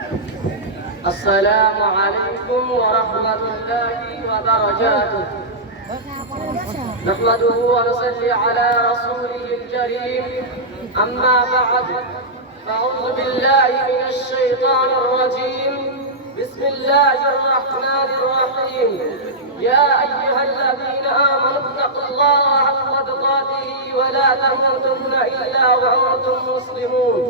السلام عليكم ورحمة الله وبركاته. نحمده ونصلي على رسوله الكريم. أما بعد، فأعوذ بالله من الشيطان الرجيم. بسم الله الرحمن الرحيم. يا أيها الذين آمنوا اتقوا الله حق تقاته ولا تموتن إلا وأنتم مسلمون.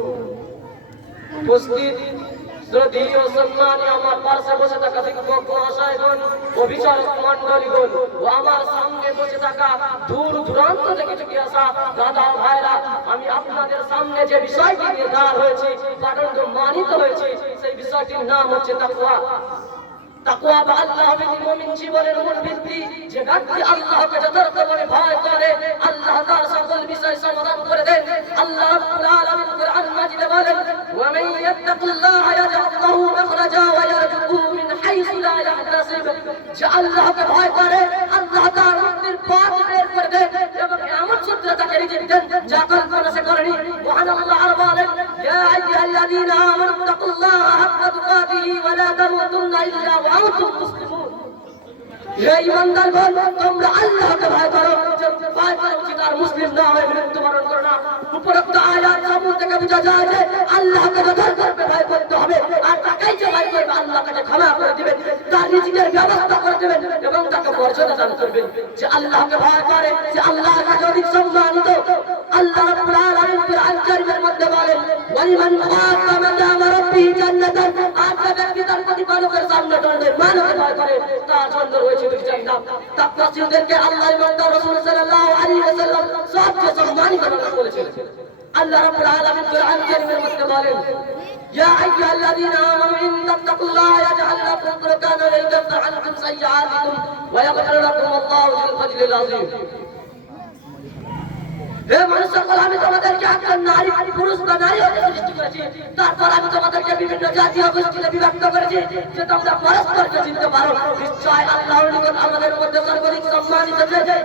শ্রদ্ধেয় সম্মানীয় আমার পাশে বসে থাকা শিক্ষক মহাশয়গণ, অভিচারক মণ্ডলীগণ ও আমার সামনে বসে থাকা দূর দূরান্ত থেকে ছুটে আসা দাদা ভাইরা, আমি আপনাদের সামনে যে বিষয়টি নিয়ে দাঁড় হয়েছি বা মানিত হয়েছি, সেই বিষয়টির নাম হচ্ছে তাকওয়া। তাকওয়া বা আল্লাহর মুমিন জীবনের মূল ভিত্তি। যে ব্যক্তি আল্লাহকে যথার্থভাবে ভয় করে, আল্লাহ তার সকল বিষয় সমাধান করে দেন। আল্লাহ রাব্বুল আলামিন কুরআন মাজিদে বলেন, ওয়া মান ইয়াত্তাকিল্লাহা ইয়াজআল লাহু মাখরাজা ওয়া ইয়ারযুকহু মিন হাইসু লা ইয়াহতাসিব। যে আল্লাহকে ভয় করে, আল্লাহ তার মুক্তির পথ বের করে দেন এবং এমন সূত্রে তাকে রিজিক দেন যা কল্পনা সে করেনি। মহান আল্লাহ আর বলেন, ইয়া আইয়ুহাল্লাযীনা আমানু তাকুল্লাহা হাক্কা তুকাতিহি ওয়া লা তামুতুন্না ইল্লা ওয়া আনতুম মুসলিমুন। হে ঈমানদারগণ, তোমরা আল্লাহকে ভয় করো। ভয় করা উচিত আর মুসলিম না হয়ে মৃত্যুবরণ করো না। উপরোক্ত আয়াত সমূহ থেকে বোঝা যায় যে আল্লাহকে যথার্থভাবে ভয় করতে হবে, আর তাকেই যে ভয় করবে আল্লাহ তাকে ক্ষমা করে দিবেন, তার রিজিকের ব্যবস্থা করে দেবেন এবং তাকে মর্যাদা দান করবেন। যে আল্লাহকে ভয় করে, যে আল্লাহর কাছে অধিক সম্মানিত। আল্লাহ রাব্বুল আলামিন কুরআন কারীমের মধ্যে বলেন, ওয়ালিমান খাফা মাকামা রাব্বিহি জান্নাতান। আর যে ব্যক্তি তার প্রতিপালকের সামনে মানবে ভয় করে, তার জন্য রয়েছে দুটি জান্নাত। তাকওয়াশীলদেরকে আল্লাহ এবং তার রাসূল সাল্লাল্লাহু আলাইহি ওয়াসাল্লাম সবচেয়ে সম্মানিত মনে করেছেন। আল্লাহ রাব্বুল আলামিন কুরআন কারীমের মধ্যে বলেন, ইয়া আইয়ুহাল্লাযীনা আমানু ইন তাত্তাকুল্লাহা ইয়াজআল লাকুম ফুরকানা ওয়া ইয়াকাফির আনকুম সাইয়্যাতিকুম ওয়া ইয়াগফির লাকুম আল্লাহু যুল ফাজলিল আযীম। হে মানুষ সকল, আমি তোমাদেরকে একজন নারী, পুরুষ বা নারী হতে সৃষ্টি করেছি। তারপর আমি তোমাদেরকে বিভিন্ন জাতীয় গোষ্ঠীতে বিভক্ত করেছি যে তোমরা পরস্পরকে চিনতে পারো। নিশ্চয় আল্লাহর নিকট আমাদের মধ্যে সর্বাধিক সম্মানিত যে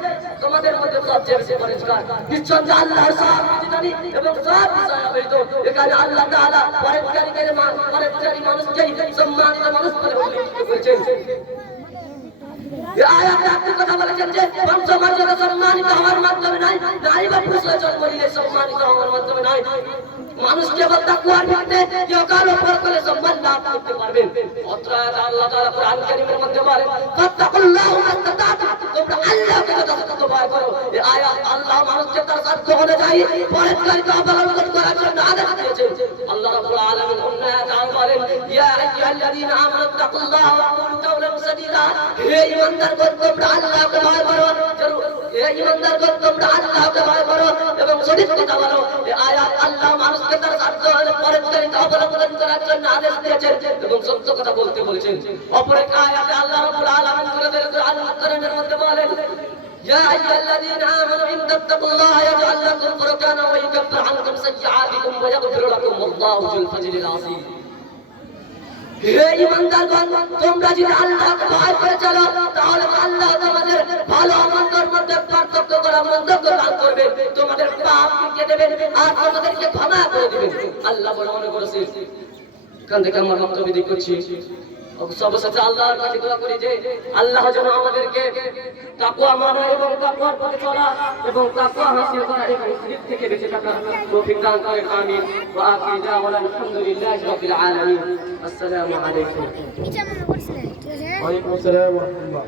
তোমাদের মধ্যে সবচেয়ে বেশি পরিষ্কার। নিশ্চয় যে আল্লাহর সব কিছু জানি এবং সব বিষয় অবহিত। এখানে আল্লাহ তাআলা পরেরকারী মানুষকেই সম্মানিত মানুষ বলে অভিহিত করেছেন। এই আয়াতে আপনি কথা বলেছেন যে বংশমর্যাদা সম্মানিত হওয়ার মাধ্যমে নয়, নারী বা পুরুষের জন্ম নিলে সম্মানিত হওয়ার মাধ্যমে নয়। মানুষ কেবল তাকওয়ার ভিত্তিতে ইহকাল ও পরকালে সম্মান লাভ করতে পারবেন। অত্র আয়াতে আল্লাহ তাআলা কুরআন কারীমের মধ্যে বলেন, ফাত্তাকুল্লাহা মাস্তাতা'তুম। তোমরা আল্লাহকে যথাযথ ভয় করো। এই আয়াত আল্লাহ মানুষকে তার সাধ্য অনুযায়ী পরহেজগারিতা অবলম্বন করার জন্য আদেশ দিয়েছেন। আল্লাহ রাব্বুল আলামিন অন্য আয়াতে বলেন, ইয়া আইয়ুহাল্লাযীনা আমানু তাকুল্লাহা ওয়া কুলু কাওলান সাদীদা। হে ঈমানদারগণ, তোমরা আল্লাহকে ভয় করো। হে ঈমানদারগণ, তোমরা আল্লাহকে ভয় করো এবং সঠিক কথা বলো। এই আয়াত আল্লাহ মানুষকে তার সাধ্য পরহেজগারিতা অবলম্বন করার জন্য আদেশ দিয়েছেন এবং সত্য কথা বলতে বলেছেন। অপর এক আয়াতে আল্লাহ রাব্বুল আলামিন কোরআনের মধ্যে বলেন, ইয়া আইয়ুহাল্লাযীনা আমানু ইন তাত্তাকুল্লাহা ইয়াজআল লাকুম ফুরকানা ওয়া ইয়াকাফির আনকুম সাইয়্যাতিকুম ওয়া ইয়াগফির লাকুম আল্লাহু যুল ফাজলিল আযীম। হে ঈমানদারগণ, তোমরা যদি আল্লাহকে ভয় করে চলো, তাহলে আল্লাহ তোমাদের ভালো মন্দের মধ্যে পার্থক্য করা মন্তব্য দান করবেন, তোমাদের পাপ মিটিয়ে দেবেন আর তোমাদেরকে ক্ষমা করে দিবেন। আল্লাহ বলে মনে করেছে। এখান থেকে আমরা বক্তব্য দিক করছি। সবশেষে আল্লাহর কাছে দোয়া করি যে আল্লাহ যেন আমাদেরকে তাকওয়া মানা এবং তাকওয়ার পথে চলা এবং তাকওয়া হাসিল করা এবং শিরক থেকে বেঁচে থাকার তৌফিক দান করেন। আমিন। ওয়া আখিরু দাওয়ানা আলহামদুলিল্লাহি রাব্বিল আলামিন। আসসালামু আলাইকুম। ওয়া আলাইকুম আসসালাম ওয়া রাহমাতুল্লাহ।